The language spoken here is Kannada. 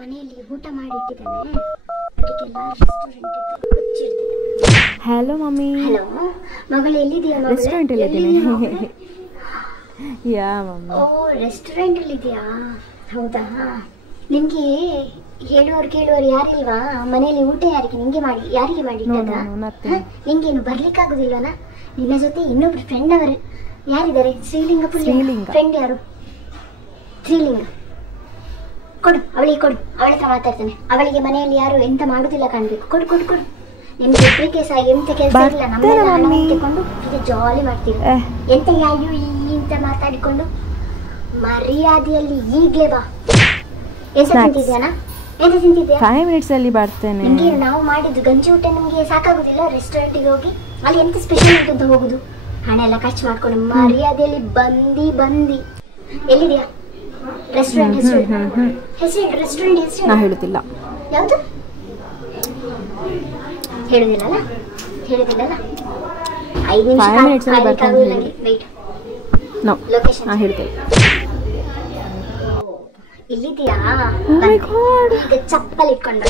ಮನೆಯಲ್ಲಿ ಊಟ ಮಾಡಿ ಇಟ್ಟಿದ್ದಾನೆ. ಅದಕ್ಕೆಲ್ಲ ರೆಸ್ಟೋರೆಂಟ್ ಹಲೋ ಮಮ್ಮಿ. ಹಲೋ ಮಗಳು, ಎಲ್ಲಿದೆಯಾ? ರೆಸ್ಟೋರೆಂಟ್ ಅಲ್ಲಿ ಇದ್ದೀನಿ. ಯಾ ಮಮ್ಮಿ. ಓ, ರೆಸ್ಟೋರೆಂಟ್ ಅಲ್ಲಿ ಇದೆಯಾ? ಹೌದಾ. ನಿಮ್ಗೆ ಹೇಳುವವರು ಕೇಳುವವರು ಯಾರಿಲ್ವಾ? ಮನೆಯಲ್ಲಿ ಊಟ ಯಾರಿಗೆ ನಿಂಗೆ ಮಾಡಿ ಯಾರಿಗೆ ಮಾಡಿ ನಿಂಗೇನು ಬರ್ಲಿಕ್ಕಾಗುದಿಲ್ವನಾ? ನಿನ್ನ ಜೊತೆ ಇನ್ನೊಬ್ರು ಫ್ರೆಂಡ್ ಅವರು ಯಾರಿದ್ದಾರೆ? ಶ್ರೀಲಿಂಗ ಫ್ರೆಂಡ್ ಯಾರು? ಶ್ರೀಲಿಂಗ. ಕೊಡು ಅವಳಿಗೆ, ಕೊಡು ಅವಳ ಹತ್ರ ಮಾತಾಡ್ತಾನೆ. ಅವಳಿಗೆ ಮನೆಯಲ್ಲಿ ಯಾರು ಎಂತ ಮಾಡುದಿಲ್ಲ ಕಾಣ್ಬೇಕು. ಕೊಡು ಕೊಡು ಕೊಡು. ನಿಮ್ಗೆ ಕೆಲಸ ಎಂತ ಕೆಲಸ ಇಲ್ಲ, ನಮ್ಮನ್ನು ತಗೊಂಡು ಜಾಲಿ ಮಾಡ್ತೀವಿ. ಎಂತ ಯಾರು ಅಂತ ಮಾತಾಡಿಕೊಂಡು ಮರ್ಯಾದೆಯಲ್ಲಿ ಈಗ್ಲೇ ಬಾ. ಎಂತ ತಿಂತಿದ್ಯಾನ? ಎಂತ ತಿಂತಿದ್ಯಾ? 5 ಮಿನಿಟ್ಸ್ ಅಲ್ಲಿ ಬರ್ತೇನೆ. ನಿಮ್ಗೆ ನಾವು ಮಾಡಿದ್ದು ಗಂಜಿ ಊಟ ನಿಮ್ಗೆ ಸಾಕಾಗುದಿಲ್ಲ? ರೆಸ್ಟೋರೆಂಟಿಗೆ ಹೋಗಿ ಅಲ್ಲಿ ಎಂತ ಸ್ಪೆಷಲ್ ಅಂತ ಹೋಗುದು, ಹಣ ಎಲ್ಲ ಖರ್ಚು ಮಾಡ್ಕೊಂಡು ಮರ್ಯಾದೆಯಲ್ಲಿ ಬಂದಿ. ಎಲ್ಲಿದ್ಯಾ ರೆಸ್ಟೋರೆಂಟ್? ಹೆಸರು ರೆಸ್ಟೋರೆಂಟ್ ಹೆಸರು ನಾ ಹೇಳುತ್ತಿಲ್ಲ. ಯಾವುದು ಹೇಳುದಿಲ್ಲಲ್ಲ? 5 ನಿಮಿಷ ವೆಯ್ಟ್. ನೋ, ಲೊಕೇಶನ್ ನಾ ಹೇಳ್ತೇನೆ. ಇಲ್ಲಿದ್ಯಾ? Oh my God. ಈಗ ಚಪ್ಪಲ್ ಇಟ್ಕೊಂಡು